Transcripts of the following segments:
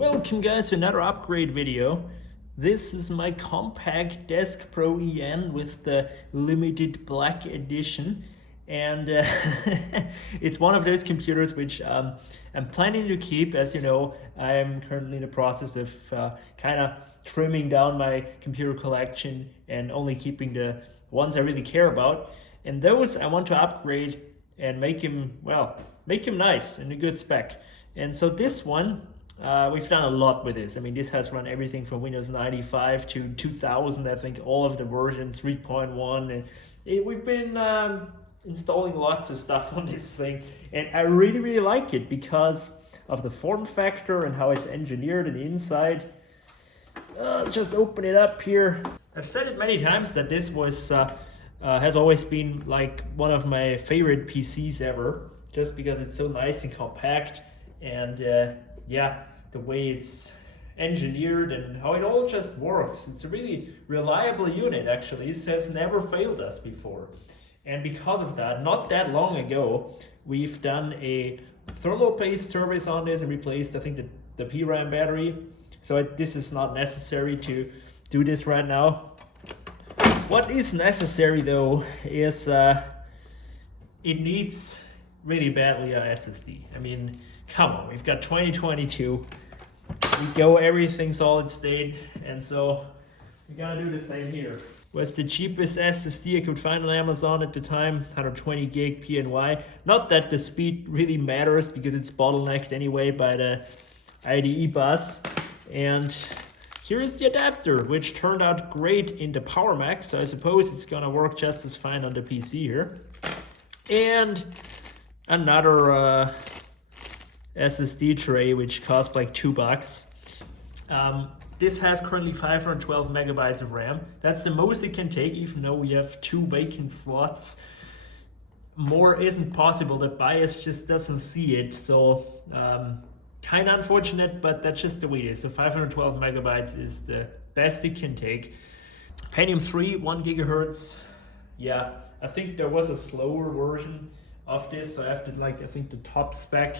Welcome guys to another upgrade video. This is my Compaq Deskpro EN with the limited black edition, and it's one of those computers which I'm planning to keep. As you know, I'm currently in the process of kind of trimming down my computer collection and only keeping the ones I really care about, and those I want to upgrade and make him nice and a good spec. And so this one, we've done a lot with this. I mean, this has run everything from Windows 95 to 2000, I think, all of the versions, 3.1. And we've been installing lots of stuff on this thing. And I really, really like it because of the form factor and how it's engineered and inside. Just open it up here. I've said it many times that this was has always been like one of my favorite PCs ever, just because it's so nice and compact. And yeah, the way it's engineered and how it all just works. It's a really reliable unit, actually. This has never failed us before. And because of that, not that long ago, we've done a thermal paste service on this and replaced, I think, the PRAM battery. So this is not necessary to do this right now. What is necessary though is it needs really badly a SSD. I mean, come on, we've got 2022. We go everything solid state, and so we gotta do the same here. Was the cheapest SSD I could find on Amazon at the time, 120 gig PNY. Not that the speed really matters because it's bottlenecked anyway by the IDE bus. And here is the adapter, which turned out great in the Power Mac, so I suppose it's gonna work just as fine on the PC here. And another SSD tray, which cost like $2. This has currently 512 megabytes of RAM. That's the most it can take, even though we have 2 vacant slots. More isn't possible. The BIOS just doesn't see it. So kind of unfortunate, but that's just the way it is. So 512 megabytes is the best it can take. Pentium 3, 1 gigahertz. Yeah, I think there was a slower version of this, so I have to I think the top spec.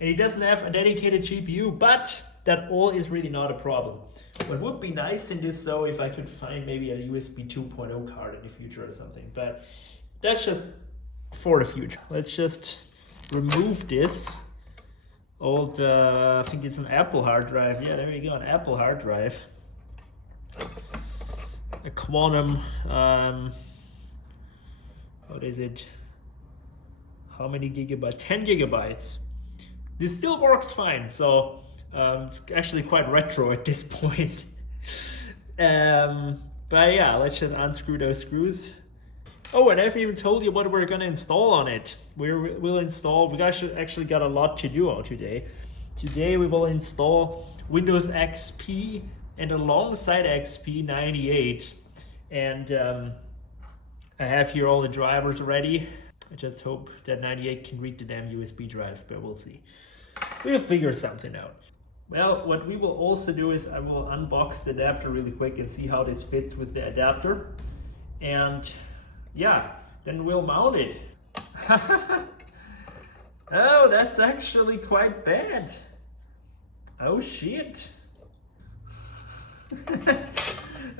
And it doesn't have a dedicated GPU, but that all is really not a problem. What would be nice in this though, if I could find maybe a USB 2.0 card in the future or something, but that's just for the future. Let's just remove this old, I think it's an Apple hard drive. Yeah, there you go, an Apple hard drive. A Quantum, what is it? How many gigabytes? 10 gigabytes. This still works fine, so it's actually quite retro at this point. But yeah, let's just unscrew those screws. Oh, and I haven't even told you what we're gonna install on it. We actually got a lot to do today. Today we will install Windows XP and alongside XP 98. And I have here all the drivers ready. I just hope that 98 can read the damn USB drive, but we'll see. We'll figure something out. Well, what we will also do is I will unbox the adapter really quick and see how this fits with the adapter. And yeah, then we'll mount it. Oh, that's actually quite bad. Oh shit.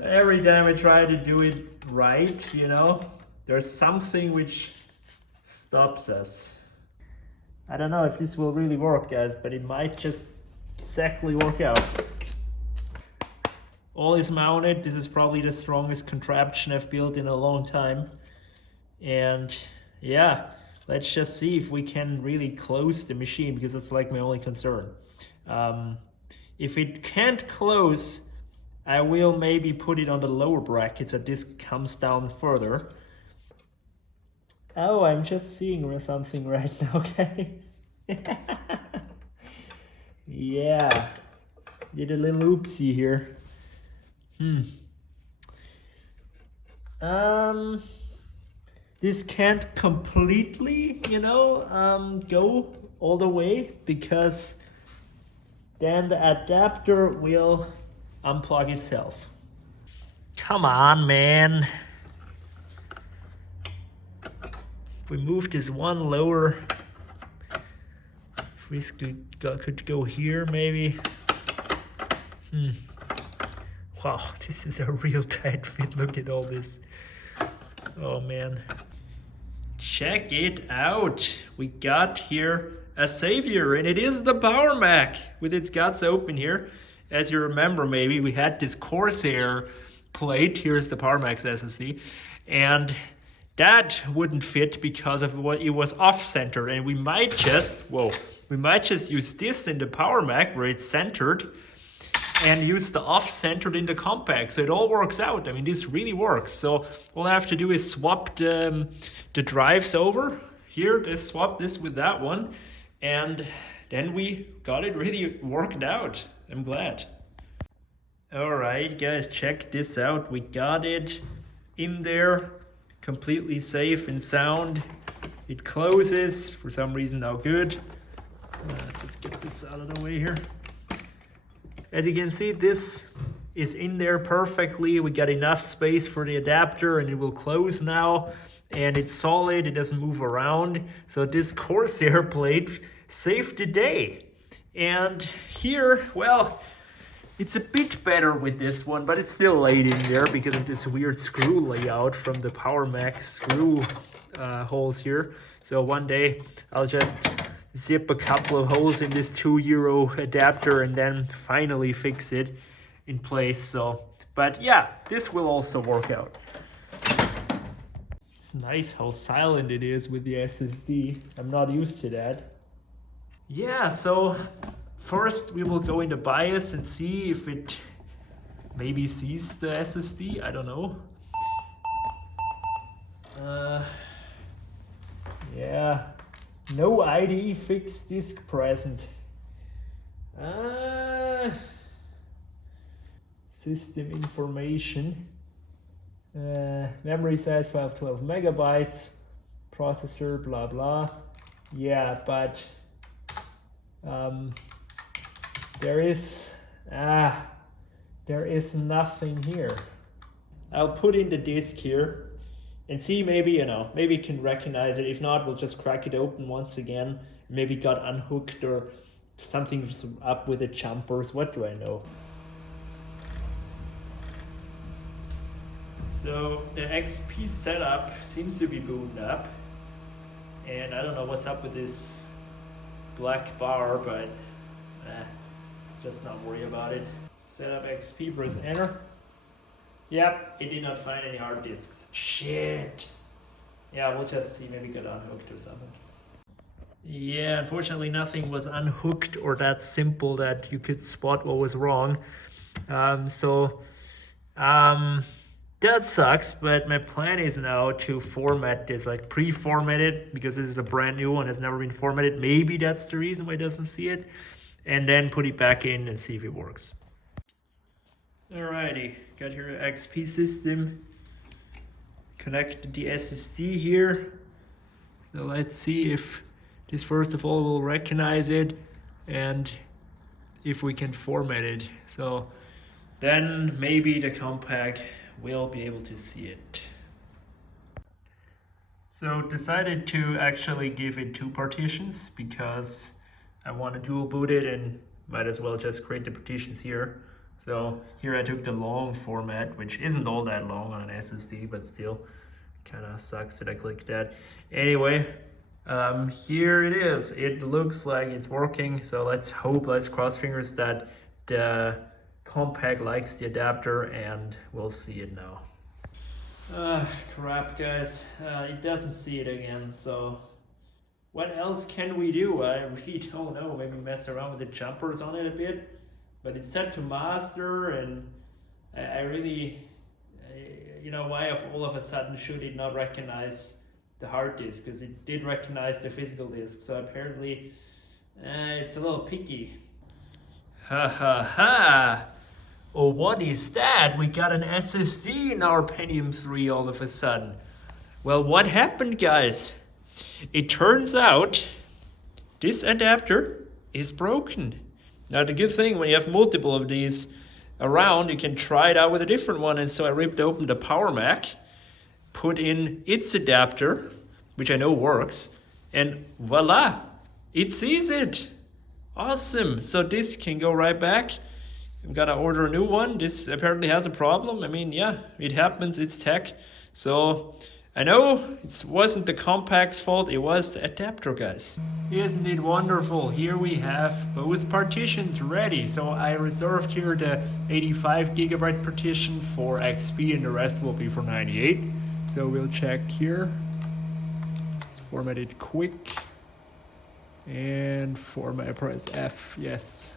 Every time I try to do it right, you know, there's something which stops us. I don't know if this will really work, guys, but it might just exactly work out. All is mounted. This is probably the strongest contraption I've built in a long time. And yeah, let's just see if we can really close the machine, because that's like my only concern. If it can't close, I will maybe put it on the lower bracket so this comes down further. Oh, I'm just seeing something right now, guys. Yeah, did a little oopsie here. This can't completely, you know, go all the way, because then the adapter will unplug itself. Come on, man. We move this one lower. If we could go here, maybe. Wow, this is a real tight fit. Look at all this. Oh man. Check it out. We got here a savior, and it is the Power Mac with its guts open here. As you remember, maybe we had this Corsair plate. Here's the Power Mac's SSD, and that wouldn't fit because of what it was off-centered. And we might just use this in the Power Mac where it's centered, and use the off-centered in the Compaq. So it all works out. I mean, this really works. So all I have to do is swap the drives over here. Just swap this with that one, and then we got it really worked out. I'm glad. All right, guys, check this out. We got it in there, completely safe and sound. It closes for some reason now good. Let's get this out of the way here. As you can see, this is in there perfectly. We got enough space for the adapter, and it will close now. And it's solid, it doesn't move around. So this Corsair plate saved the day. And here, well, it's a bit better with this one, but it's still laid in there because of this weird screw layout from the Power Mac screw holes here. So one day I'll just zip a couple of holes in this €2 adapter and then finally fix it in place. So, but yeah, this will also work out. It's nice how silent it is with the SSD. I'm not used to that. Yeah, so first we will go into BIOS and see if it maybe sees the SSD. I don't know. Yeah. No IDE fixed disk present. System information. Memory size 512 megabytes. Processor, blah blah. Yeah, but there is nothing here. I'll put in the disk here and see, maybe, maybe it can recognize it. If not, we'll just crack it open once again. Maybe it got unhooked or something's up with the jumpers. What do I know? So the XP setup seems to be booted up. And I don't know what's up with this black bar, but just not worry about it. Setup XP, press enter. Yep, it did not find any hard disks. Shit. Yeah, we'll just see, maybe get unhooked or something. Yeah, unfortunately nothing was unhooked or that simple that you could spot what was wrong. That sucks, but my plan is now to format this, like pre-format it, because this is a brand new one, has never been formatted. Maybe that's the reason why it doesn't see it. And then put it back in and see if it works. Alrighty, got your XP system. Connected the SSD here. So let's see if this first of all will recognize it and if we can format it. So then maybe the Compaq will be able to see it. So decided to actually give it 2 partitions because I want to dual boot it and might as well just create the partitions here. So here I took the long format, which isn't all that long on an SSD, but still kind of sucks that I clicked that. Anyway, here it is. It looks like it's working. So let's cross fingers that the Compaq likes the adapter, and we'll see it now. Crap, guys. It doesn't see it again, so what else can we do? I really don't know. Maybe mess around with the jumpers on it a bit. But it's set to master, and I really, why all of a sudden should it not recognize the hard disk? Because it did recognize the physical disk, so apparently it's a little picky. Ha ha ha! Oh, what is that? We got an SSD in our Pentium 3 all of a sudden. Well, what happened, guys? It turns out this adapter is broken. Now, the good thing, when you have multiple of these around, you can try it out with a different one. And so I ripped open the Power Mac, put in its adapter, which I know works, and voila, it sees it. Awesome. So this can go right back I'm gonna order a new one. This apparently has a problem. I mean, yeah, it happens, it's tech. So I know it wasn't the Compaq's fault, it was the adapter, guys. Isn't it wonderful? Here we have both partitions ready. So I reserved here the 85 gigabyte partition for XP and the rest will be for 98. So we'll check here. Let's format it quick. And format press F, yes.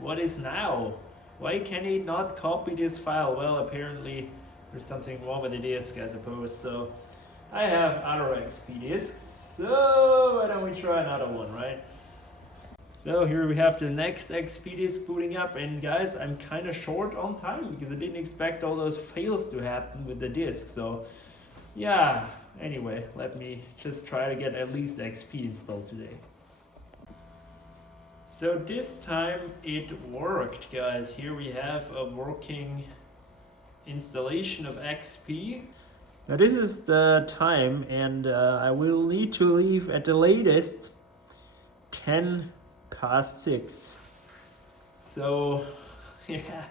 What is now? Why can it not copy this file? Well, apparently there's something wrong with the disk, I suppose. So I have other XP disks. So why don't we try another one, right? So here we have the next XP disk booting up, and guys, I'm kind of short on time because I didn't expect all those fails to happen with the disk. So yeah, anyway, let me just try to get at least XP installed today. So this time it worked, guys. Here we have a working installation of XP. Now this is the time, and I will need to leave at the latest 6:10. So yeah.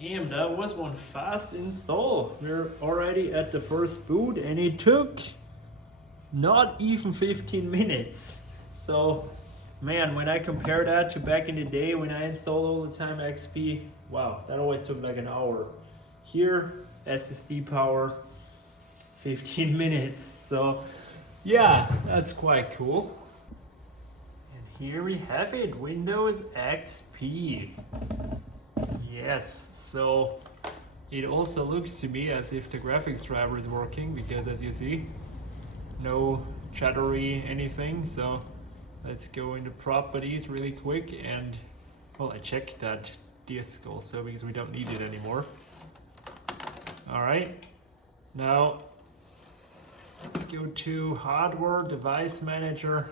Damn, that was one fast install. We're already at the first boot and it took not even 15 minutes. So man, when I compare that to back in the day when I installed all the time XP, wow, that always took like an hour. Here, SSD power, 15 minutes. So yeah, that's quite cool. And here we have it, Windows XP. Yes, so it also looks to me as if the graphics driver is working because as you see, no chattery anything. So let's go into properties really quick and, well, I checked that disk also because we don't need it anymore. All right, now let's go to hardware, device manager,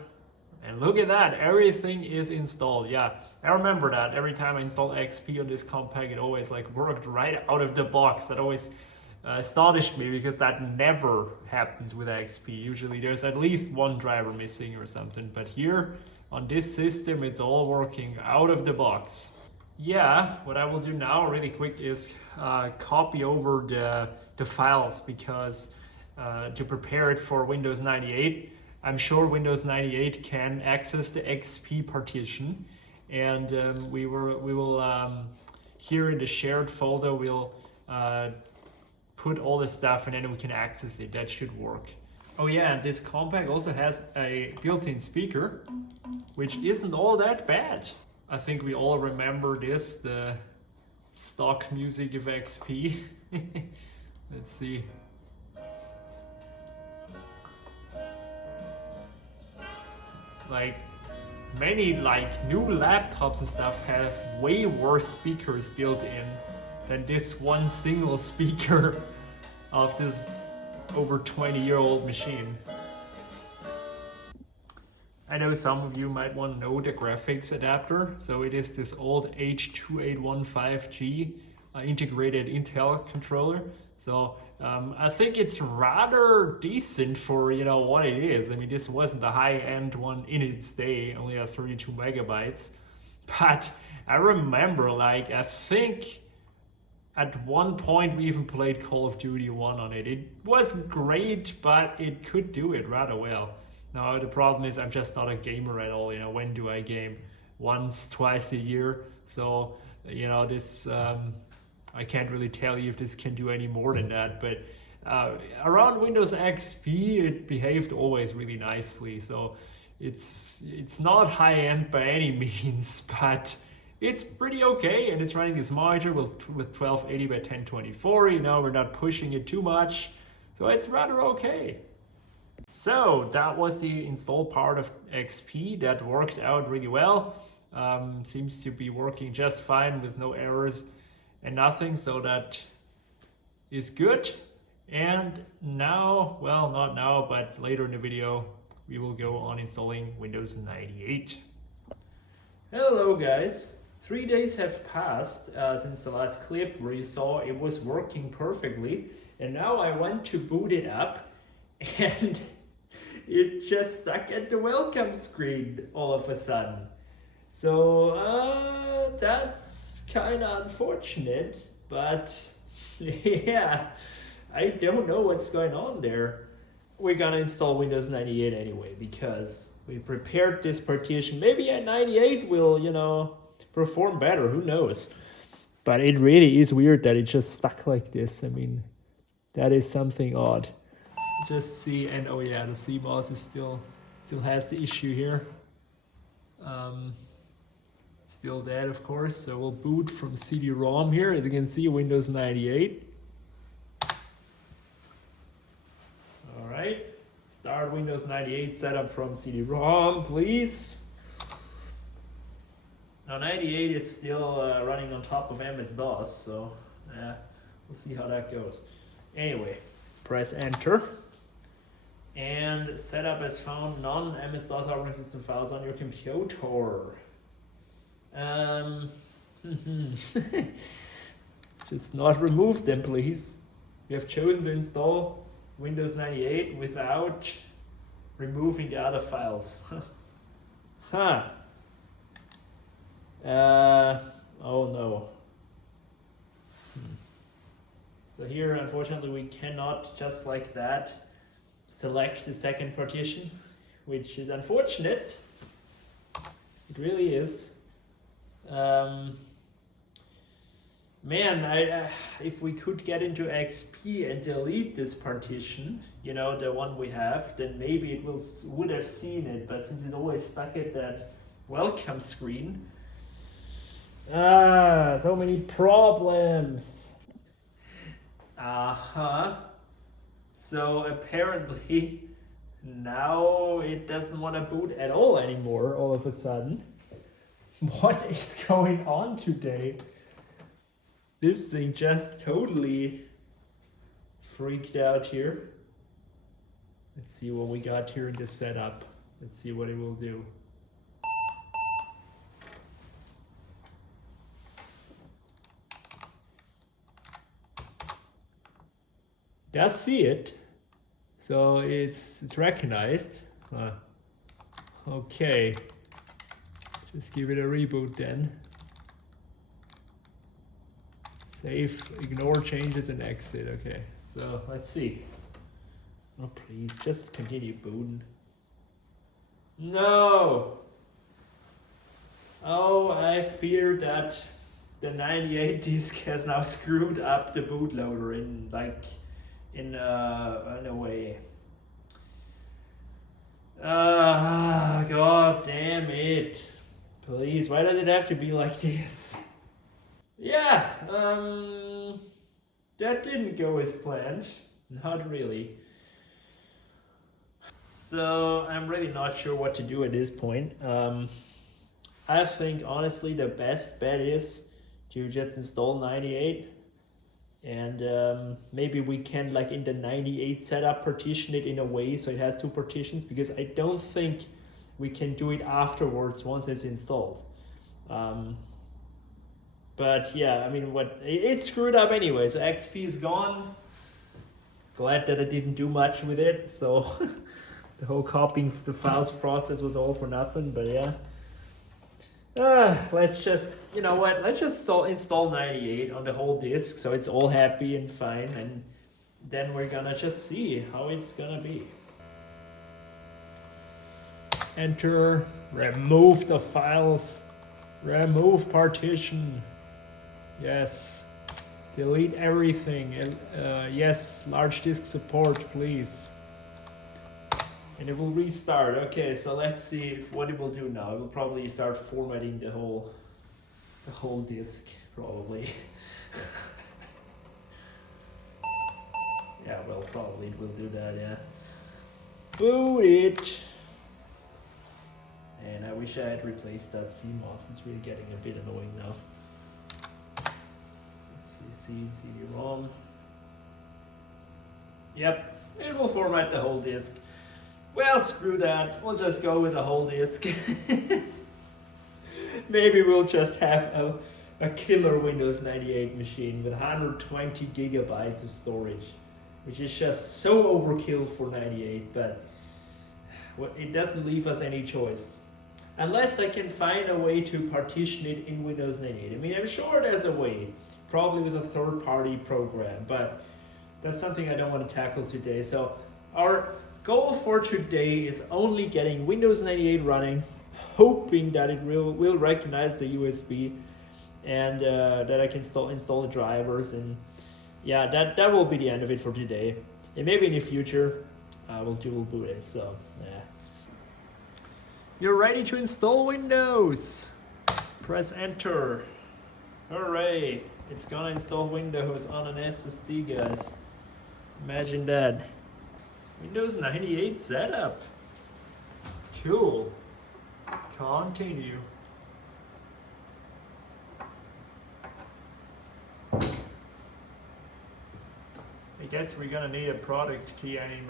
and look at that, everything is installed. Yeah, I remember that every time I installed XP on this Compaq, it always like worked right out of the box. That always astonished me because that never happens with XP. Usually there's at least one driver missing or something, but here on this system it's all working out of the box. Yeah, what I will do now really quick is copy over the files because to prepare it for Windows 98. I'm sure Windows 98 can access the XP partition, and we will here in the shared folder we'll put all the stuff and then we can access it. That should work. Oh yeah, and this Compaq also has a built-in speaker, which isn't all that bad. I think we all remember this, the stock music of XP. Let's see. Like many new laptops and stuff have way worse speakers built in than this one single speaker of this over 20-year-old machine. I know some of you might want to know the graphics adapter. So it is this old H2815G integrated Intel controller. So I think it's rather decent for, you know, what it is. I mean, this wasn't the high-end one in its day, only has 32 megabytes. But I remember, like, I think at one point we even played Call of Duty 1 on it. It wasn't great, but it could do it rather well. Now the problem is I'm just not a gamer at all. You know, when do I game? Once, twice a year. So, you know, this I can't really tell you if this can do any more than that, but around Windows XP it behaved always really nicely. So it's not high-end by any means, but it's pretty okay, and it's running this monitor with 1280 by 1024. You know, we're not pushing it too much, so it's rather okay. So that was the install part of XP. That worked out really well. Seems to be working just fine with no errors and nothing, so that is good. And now, well, not now, but later in the video we will go on installing Windows 98. Hello guys, 3 days have passed since the last clip where you saw it was working perfectly, And now I went to boot it up and it just stuck at the welcome screen all of a sudden. So that's kind of unfortunate, but yeah, I don't know what's going on there. We're gonna install Windows 98 anyway because we prepared this partition. Maybe at 98 will, you know, perform better, who knows. But it really is weird that it just stuck like this. I mean, that is something odd. Just see, and oh yeah, the CMOS is still has the issue here. Still dead, of course. So we'll boot from CD-ROM here. As you can see, Windows 98. All right, start Windows 98 setup from CD-ROM, please. Now 98 is still running on top of MS-DOS, so we'll see how that goes. Anyway, press enter. And setup has found non-MS-DOS operating system files on your computer. Just not remove them, please. We have chosen to install Windows 98 without removing the other files. Huh. Oh no. So here, unfortunately, we cannot just like that select the second partition, which is unfortunate. It really is. Man, if we could get into XP and delete this partition, you know, the one we have, then maybe it would have seen it. But since it always stuck at that welcome screen, so many problems. So apparently now it doesn't want to boot at all anymore all of a sudden. What is going on today? This thing just totally freaked out here. Let's see what we got here in the setup. Let's see what it will do. Does see it, so it's recognized. Okay, just give it a reboot then. Save, ignore changes and exit. Okay, so let's see. Oh please, just continue booting. No! Oh, I fear that the 98 disk has now screwed up the bootloader in a way. God damn it. Please, why does it have to be like this? Yeah, that didn't go as planned. Not really. So I'm really not sure what to do at this point. I think honestly the best bet is to just install 98. And maybe we can, like in the 98 setup, partition it in a way so it has two partitions, because I don't think we can do it afterwards once it's installed. But yeah, I mean, it screwed up anyway, so XP is gone. Glad that I didn't do much with it, so the whole copying the files process was all for nothing, but yeah. Let's just, you know what, let's just install 98 on the whole disk so it's all happy and fine, and then we're gonna just see how it's gonna be. Enter, remove the files, remove partition, yes, delete everything, yes, large disk support, please. And it will restart. Okay, so let's see what it will do now. It will probably start formatting the whole disk, probably. Yeah, well, probably it will do that, yeah. Boot it! And I wish I had replaced that CMOS. It's really getting a bit annoying now. Let's see, CD-ROM. Yep, it will format the whole disk. Well, screw that. We'll just go with the whole disk. Maybe we'll just have a killer Windows 98 machine with 120 gigabytes of storage. which is just so overkill for 98, but it doesn't leave us any choice. Unless I can find a way to partition it in Windows 98. I mean, I'm sure there's a way, probably with a third-party program, but that's something I don't want to tackle today. So our goal for today is only getting Windows 98 running, hoping that it will recognize the USB, and that I can install the drivers, and yeah, that will be the end of it for today. And maybe in the future we'll dual boot it. So yeah. You're ready to install Windows. Press enter. Hooray! It's gonna install Windows on an SSD, guys. Imagine that. Windows 98 setup. Cool. Continue. I guess we're gonna need a product key any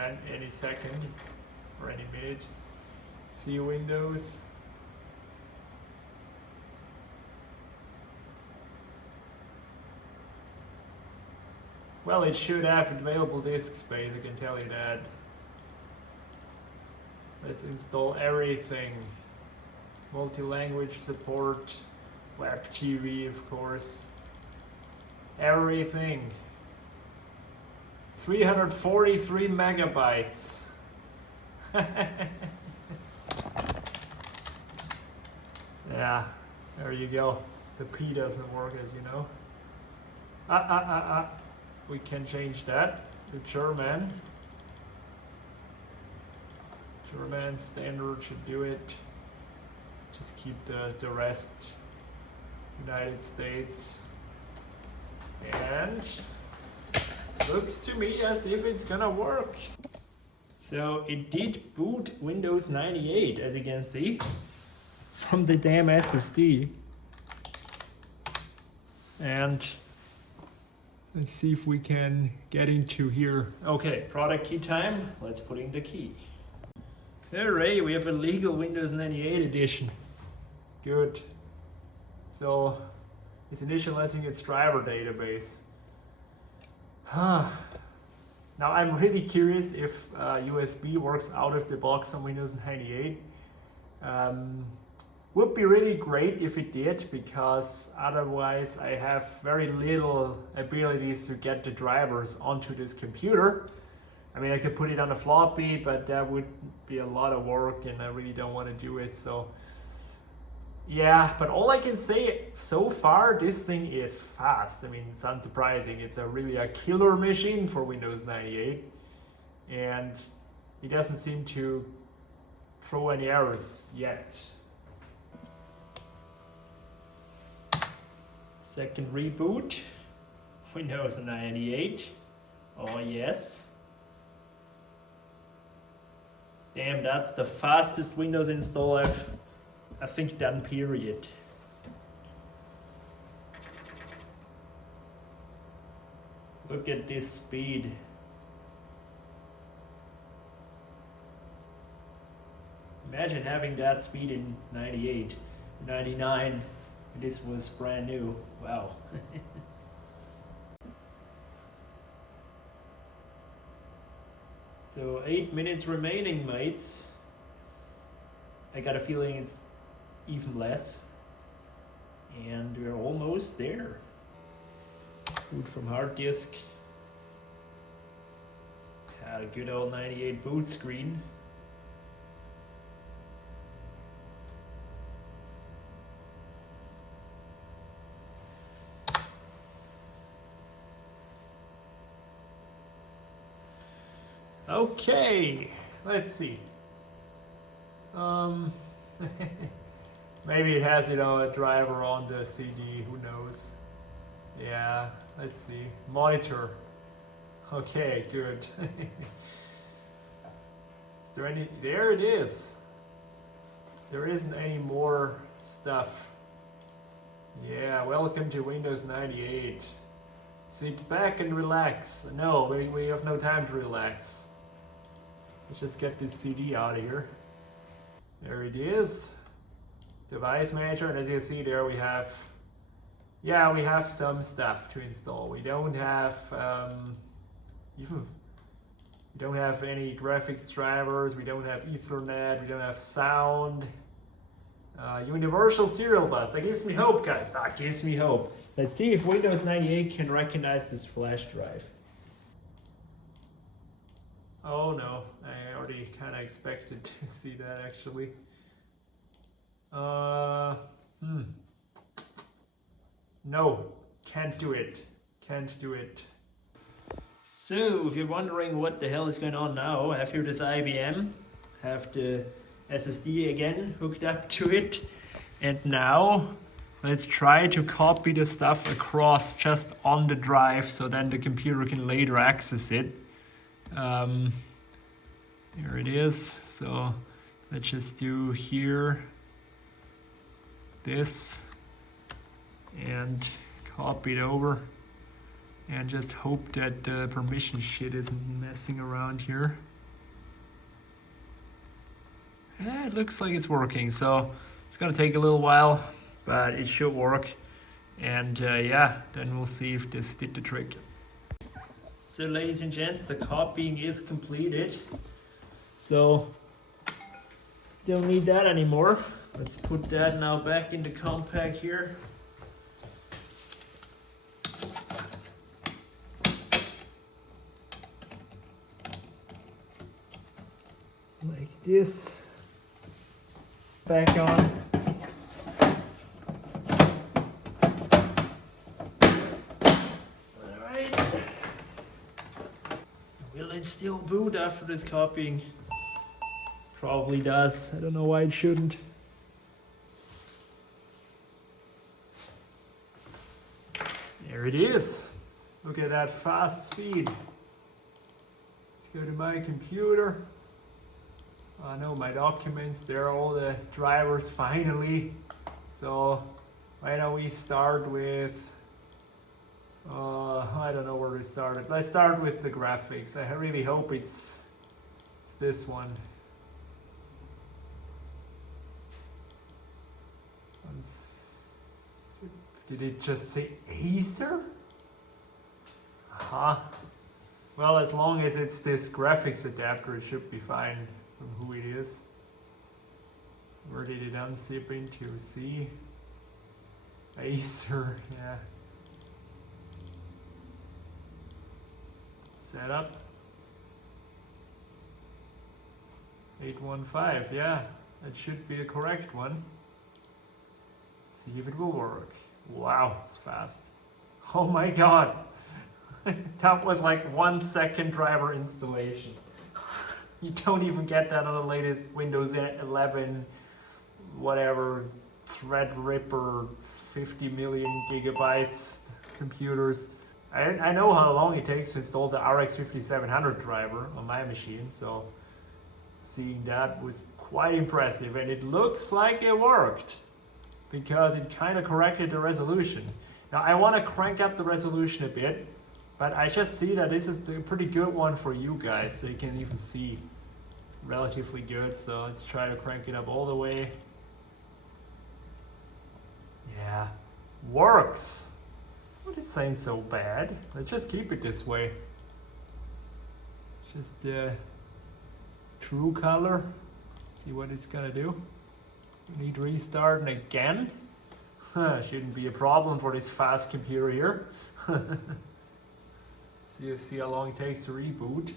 second or any minute. See Windows. Well, it should have available disk space, I can tell you that. Let's install everything. Multi-language support, web TV, of course. Everything. 343 megabytes. Yeah, there you go. The P doesn't work, as you know. We can change that to German. German standard should do it. Just keep the rest United States. And looks to me as if it's gonna work. So it did boot Windows 98, as you can see, from the damn SSD. And let's see if we can get into here. Okay, product key time. Let's put in the key. Hooray, we have a legal Windows 98 edition. Good. So it's initializing its driver database. Now I'm really curious if USB works out of the box on Windows 98. Would be really great if it did, because otherwise I have very little abilities to get the drivers onto this computer. I mean, I could put it on a floppy, but that would be a lot of work and I really don't want to do it. So yeah, but all I can say so far, this thing is fast. I mean, it's unsurprising. It's really a killer machine for Windows 98, and it doesn't seem to throw any errors yet. Second reboot, Windows 98. Oh yes. Damn, that's the fastest Windows install I think done, period. Look at this speed. Imagine having that speed in 98, 99. This was brand new. Wow. So 8 minutes remaining, mates. I got a feeling it's even less. And we're almost there. Boot from hard disk. Had a good old 98 boot screen. Okay, let's see. Maybe it has, a driver on the CD, who knows. Yeah, let's see. Monitor. Okay, good. Is there any? There it is. There isn't any more stuff. Yeah, welcome to Windows 98. Sit back and relax. No, we have no time to relax. Let's just get this CD out of here. There it is. Device manager, and as you see there we have, we have some stuff to install. We don't have even We don't have any graphics drivers, we don't have Ethernet, we don't have sound. Universal serial bus, that gives me hope, guys, that gives me hope. Let's see if Windows 98 can recognize this flash drive. Oh no, I already kind of expected to see that actually. No, can't do it. Can't do it. So, if you're wondering what the hell is going on now, I have here this IBM, have the SSD again hooked up to it, and now let's try to copy the stuff across just on the drive so then the computer can later access it. There it is. So let's just do here this and copy it over and just hope that the permission shit isn't messing around here. Yeah, it looks like it's working, so it's gonna take a little while, but it should work. And yeah, then we'll see if this did the trick. So ladies and gents, the copying is completed. So don't need that anymore. Let's put that now back into Compaq here. Like this. Back on. Alright. Will it still boot after this copying? Probably does. I don't know why it shouldn't. There it is. Look at that fast speed. Let's go to my computer. I know my documents, there are all the drivers finally. So why don't we start with, I don't know where to start it. Let's start with the graphics. I really hope it's this one. Did it just say Acer? Aha. Well, as long as it's this graphics adapter, it should be fine from who it is. Where did it unzip into? See? Acer, yeah. Setup. 815, yeah. That should be the correct one. Let's see if it will work. Wow, it's fast. Oh my god. That was like 1 second driver installation. You don't even get that on the latest Windows 11, whatever, Threadripper, 50 million gigabytes computers. I know how long it takes to install the RX 5700 driver on my machine, so seeing that was quite impressive, and it looks like it worked because it kind of corrected the resolution. Now I want to crank up the resolution a bit, but I just see that this is a pretty good one for you guys, so you can even see relatively good. So let's try to crank it up all the way. Yeah, works. What is saying so bad? Let's just keep it this way. Just true color. See what it's gonna do. We need restarting again. Shouldn't be a problem for this fast computer here. See how long it takes to reboot.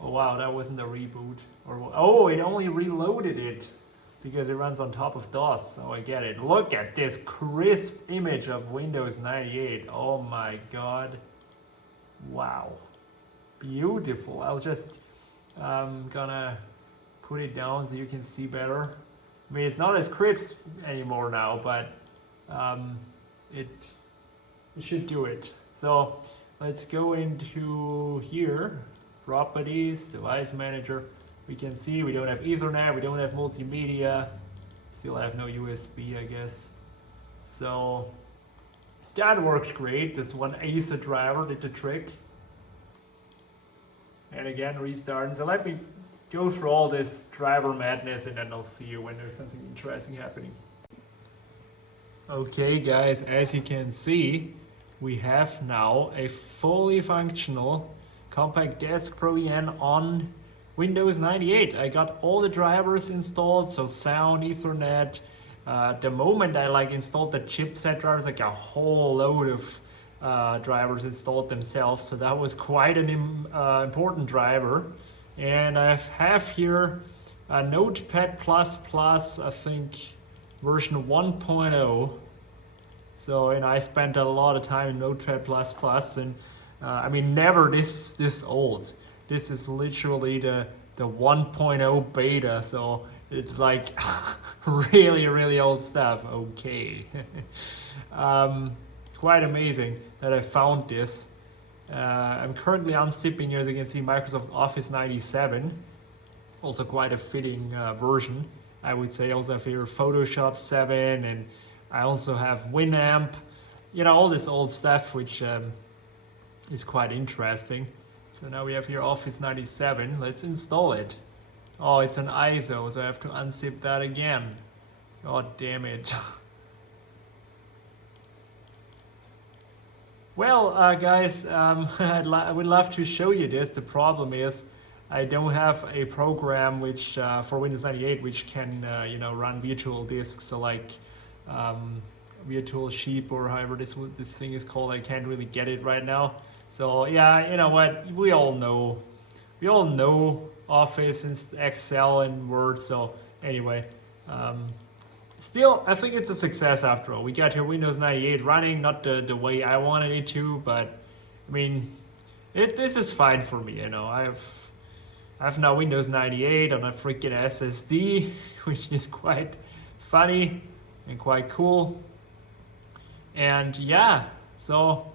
Oh wow, that wasn't a reboot. Oh, it only reloaded it because it runs on top of DOS. Oh, I get it. Look at this crisp image of Windows 98. Oh my god. Wow. Beautiful. I'll just gonna put it down so you can see better. I mean, it's not as crisp anymore now, but it should do it. So let's go into here, properties, device manager. We can see we don't have Ethernet, we don't have multimedia, still have no USB, I guess. So that works great. This one Acer driver did the trick. And again, restarting. So let me go through all this driver madness and then I'll see you when there's something interesting happening. Okay guys, as you can see, we have now a fully functional Compaq Deskpro EN on Windows 98. I got all the drivers installed, so sound, Ethernet. The moment I installed the chipset drivers, like a whole load of drivers installed themselves, so that was quite an important driver. And I have here a Notepad++, I think version 1.0. So, and I spent a lot of time in Notepad++, and I mean, never this old. This is literally the 1.0 beta, so it's like really old stuff. Okay. Quite amazing that I found this. I'm currently unzipping here, as you can see, Microsoft Office 97. Also quite a fitting version, I would say. Also have here Photoshop 7, and I also have Winamp. You know, all this old stuff, which is quite interesting. So now we have here Office 97. Let's install it. Oh, it's an ISO, so I have to unzip that again. God damn it. Well, guys, I would love to show you this. The problem is I don't have a program which for Windows 98 which can you know, run virtual disks. So like Virtual Sheep or however this thing is called. I can't really get it right now. So yeah, you know what? We all know Office and Excel and Word. So anyway, still, I think it's a success after all. We got here Windows 98 running, not the way I wanted it to, but I mean, this is fine for me. You know, I have now Windows 98 on a freaking SSD, which is quite funny and quite cool. And yeah, so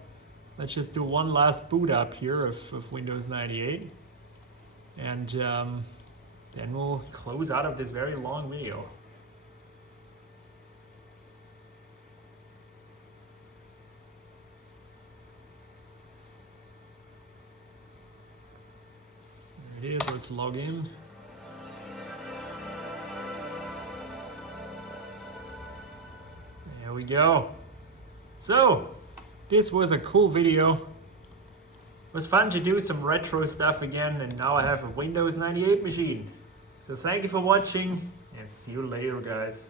let's just do one last boot up here of Windows 98, and then we'll close out of this very long video. There it is, let's log in. There we go. So, this was a cool video. It was fun to do some retro stuff again, and now I have a Windows 98 machine. So thank you for watching, and see you later, guys.